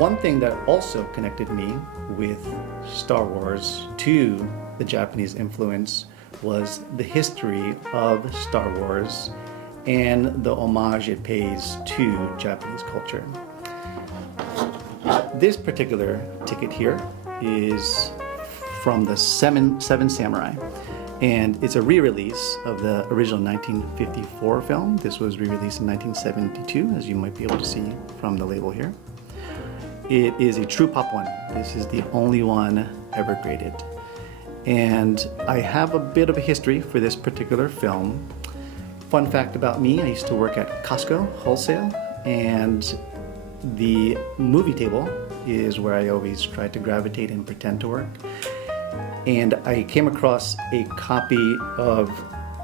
one thing that also connected me with Star Wars to the Japanese influence was the history of Star Wars and the homage it pays to Japanese culture. This particular ticket here is from the Seven Samurai, and it's a re-release of the original 1954 film. This was re-released in 1972, as you might be able to see from the label here. It is a true Pop 1. This is the only one ever graded. And I have a bit of a history for this particular film. Fun fact about me, I used to work at Costco wholesale, and the movie table is where I always try to gravitate and pretend to work. And I came across a copy of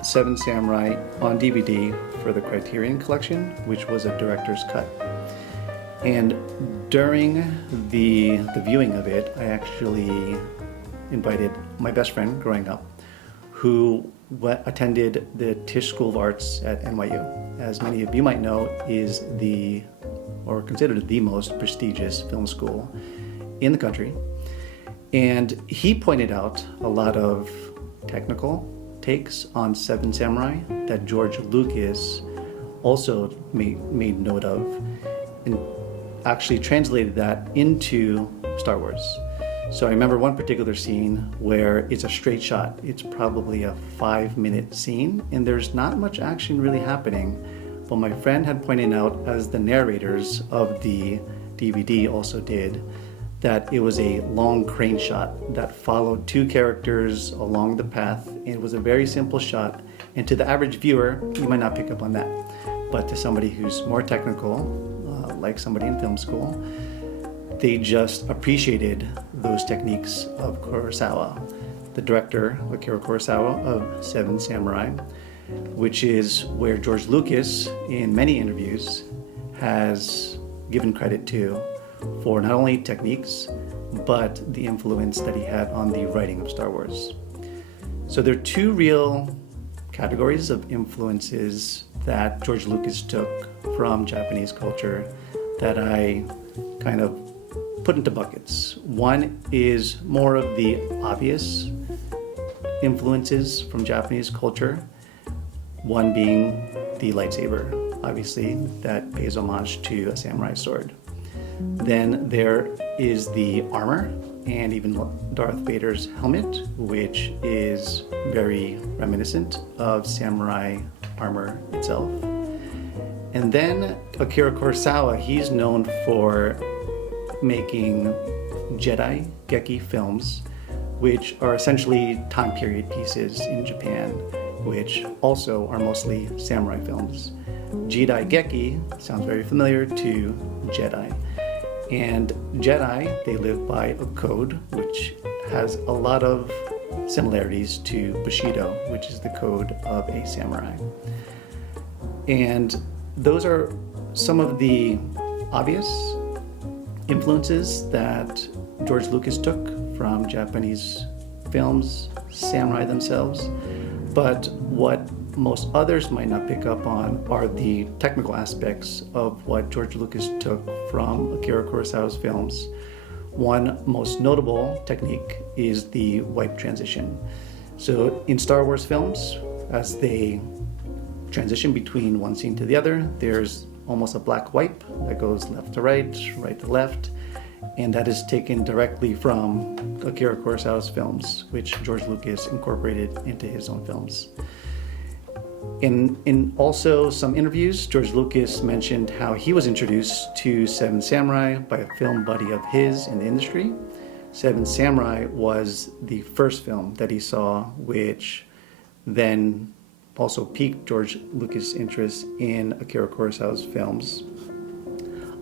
Seven Samurai on DVD for the Criterion Collection, which was a director's cut. And during the viewing of it, I actually invited my best friend growing up, who attended the Tisch School of Arts at NYU. As many of you might know, is or considered the most prestigious film school in the country. And he pointed out a lot of technical takes on Seven Samurai that George Lucas also made note of, and actually translated that into Star Wars. So I remember one particular scene where it's a straight shot. It's probably a 5-minute scene, and there's not much action really happening. But my friend had pointed out, as the narrators of the DVD also did, that it was a long crane shot that followed two characters along the path. It was a very simple shot, and to the average viewer, you might not pick up on that. But to somebody who's more technical, like somebody in film school, they just appreciated those techniques of Kurosawa, the director, Akira Kurosawa, of Seven Samurai, which is where George Lucas, in many interviews, has given credit to for not only techniques, but the influence that he had on the writing of Star Wars. So there are two real categories of influences that George Lucas took from Japanese culture that I kind of put into buckets. One is more of the obvious influences from Japanese culture, one being the lightsaber, obviously, that pays homage to a samurai sword. Then there is the armor, and even Darth Vader's helmet, which is very reminiscent of samurai armor itself. And then Akira Kurosawa, he's known for making Jedi Geki films, which are essentially time period pieces in Japan, which also are mostly samurai films. Jedi Geki sounds very familiar to Jedi. And Jedi, they live by a code which has a lot of similarities to Bushido, which is the code of a samurai. And those are some of the obvious influences that George Lucas took from Japanese films, samurai themselves. But what most others might not pick up on are the technical aspects of what George Lucas took from Akira Kurosawa's films. One most notable technique is the wipe transition. So in Star Wars films, as they transition between one scene to the other, there's almost a black wipe that goes left to right, right to left, and that is taken directly from Akira Kurosawa's films, which George Lucas incorporated into his own films. In also some interviews, George Lucas mentioned how he was introduced to Seven Samurai by a film buddy of his in the industry. Seven Samurai was the first film that he saw, which then also piqued George Lucas' interest in Akira Kurosawa's films.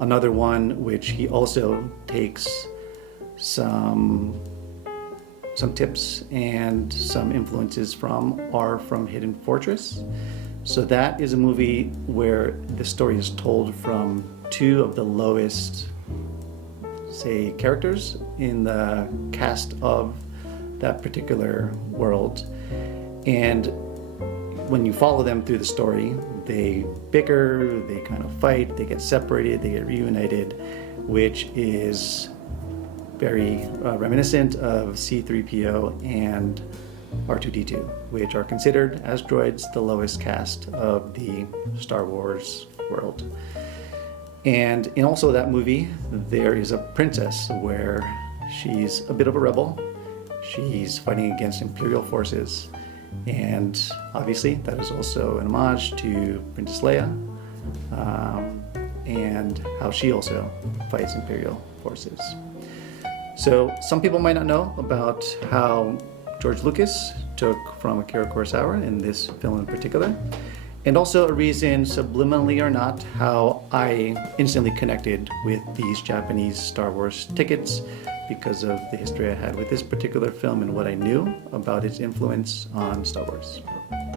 Another one which he also takes some tips and some influences from are from Hidden Fortress. So that is a movie where the story is told from two of the lowest, say, characters in the cast of that particular world. And when you follow them through the story, they bicker, they kind of fight, they get separated, they get reunited. which is very reminiscent of C-3PO and R2-D2, which are considered as droids the lowest caste of the Star Wars world. And in also that movie, there is a princess where she's a bit of a rebel. She's fighting against Imperial forces. And obviously, that is also an homage to Princess Leia and how she also fights Imperial forces. So some people might not know about how George Lucas took from Akira Kurosawa in this film in particular, and also a reason, subliminally or not, how I instantly connected with these Japanese Star Wars tickets because of the history I had with this particular film and what I knew about its influence on Star Wars.